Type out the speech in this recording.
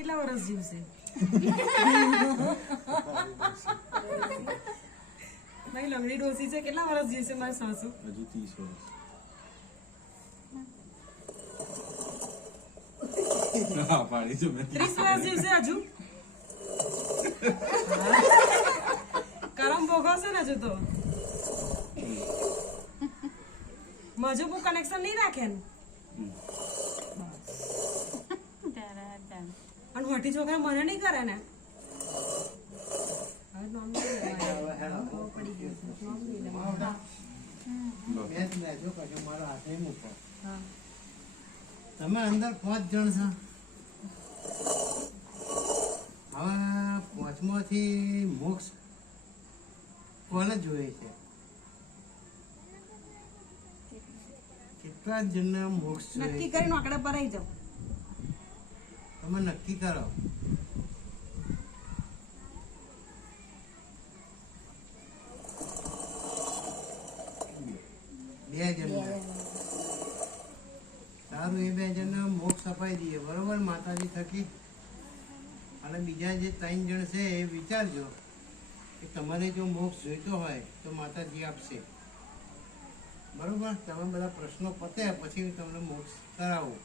કેટલા વર્ષ જીવશે? મારી લંગડી ડોસી છે, કેટલા વર્ષ જીવશે મારી સાસુ? હજુ 30 વર્ષ. હા પાડી જો મેં 30 વર્ષ જીવશે હજુ? કરમ ભોગવશે ને હજુ તો. મજબૂત કનેક્શન નહીં રાખે ને. અને હોટી છોકરા મને નહીં કરે ને. હવે નામ નહીં લેવાય. ખબર પડી ગયું છે. નામ નહીં લેવાય. હા. તમે અંદર 5 જણ છો. હવે 5માંથી મોક્ષ કોને જોઈએ છે? કેટલા જણને મોક્ષ જોઈએ નક્કી છે? કરીને આંકડા પર આવી જાઓ. તમે નક્કી કરો. બે જણ. સારું, એ 2 જણને મોક્ષ અપાઈ દઈએ, બરોબર, માતાજી થકી. અને બીજા જે 3 જણ છે એ વિચારજો કે તમારે જો મોક્ષ જોઈતો હોય તો માતાજી આપશે, બરોબર. તમે બધા પ્રશ્નો પતે પછી તમને મોક્ષ કરાવું.